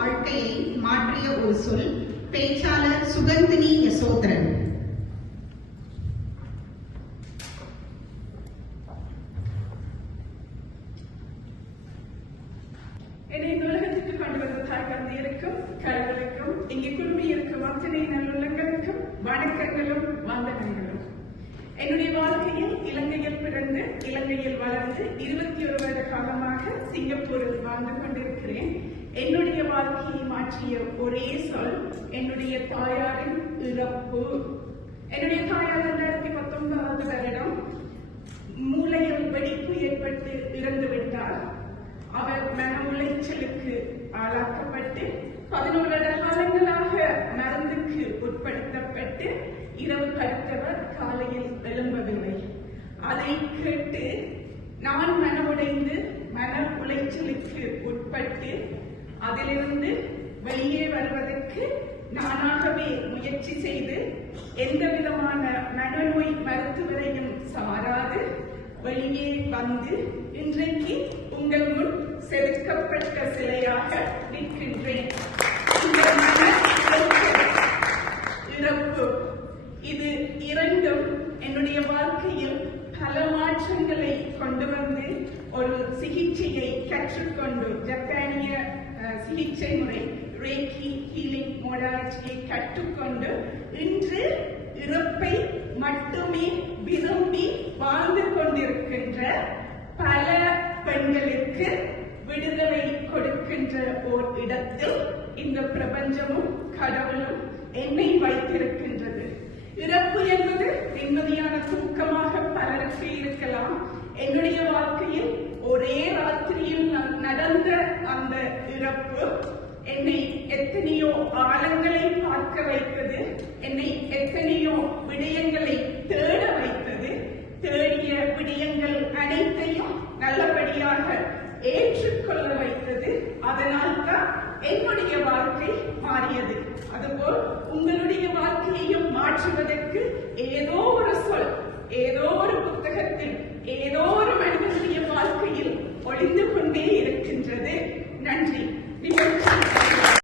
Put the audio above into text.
வாழ்க்கையை மாற்றிய ஒரு சொல் பேச்சாளர் சுகந்தினி யசோதரன் என்னை இந்த உலகத்திற்கு கொண்டு வந்த தாய் தந்தையருக்கும் கடவுளுக்கும் இங்கே குழுமி இருக்கும் அத்தனை நல்லுள்ளங்களுக்கும் வணக்கங்களும் வந்தனங்களும் என்னுடைய வாழ்க்கையில் இலங்கையில் பிறந்து இலங்கையில் வளர்ந்து இருபத்தி ஒரு வருட காலமாக சிங்கப்பூரில் வாழ்ந்து கொண்டிருக்கிறேன் என்னுடைய வாழ்க்கையை மாற்றிய ஒரே சொல் என்னுடைய தாயாரின் இறப்பு. என்னுடைய தாயார் இரண்டாயிரத்தி பத்தொன்பதாவது வருடம் மூளையில் வெடிப்பு ஏற்பட்டு இறந்து விட்டார் அவர் மன உளைச்சலுக்கு ஆளாக்கப்பட்டு பதினோரு காலங்களாக மருந்துக்கு உட்படுத்தப்பட்டு இரவு கடுத்தவர் காலையில் எழும்பவில்லை. அதை கேட்டு நான் மன உடைந்து மன உளைச்சலுக்கு உட்பட்டு அதிலிருந்து வெளியே வருவதற்கு நானாகவே முயற்சி செய்து எந்த விதமான மனநோய் மருத்துவரையும் சாராது. வெளியே வந்து இன்றைக்கு உங்கள் முன் செதுக்கப்பட்ட சிலையாக நிற்கின்றேன். இறப்பு. இது இரண்டும் என்னுடைய வாழ்க்கையில் பல மாற்றங்களை கொண்டு வந்து ஒரு சிகிச்சையை கற்றுக்கொண்டு ஜப்பான் சிகிச்சை முறை ரேக்கி ஹீலிங் மொடாலஜியை கற்றுக்கொண்டு இன்று இறப்பை மட்டுமே விரும்பி வாழ்ந்து கொண்டிருக்கின்ற பல பெண்களுக்கு விடுதலை கொடுக்கின்ற ஓர் இடத்தில் இந்த பிரபஞ்சமும் கடவுளும் என்னை வைத்திருக்கின்றது. இறப்பு என்பது நிம்மதியான தூக்கமாக பலருக்கு இருக்கலாம். என்னுடைய இறப்பு என்னை எத்தனையோ ஆழங்களை பார்க்க வைத்தது என்னை எத்தனையோ விடயங்களை தேட வைத்தது தேடிய விடயங்கள் அனைத்தையும் நல்லபடியாக ஏற்றுக்கொள்ள வைத்தது. அதனால் தான் என்னுடைய வாழ்க்கை மாறியது. அதுபோல் உங்களுடைய வாழ்க்கையையும் மாற்றுவதற்கு ஏதோ ஒரு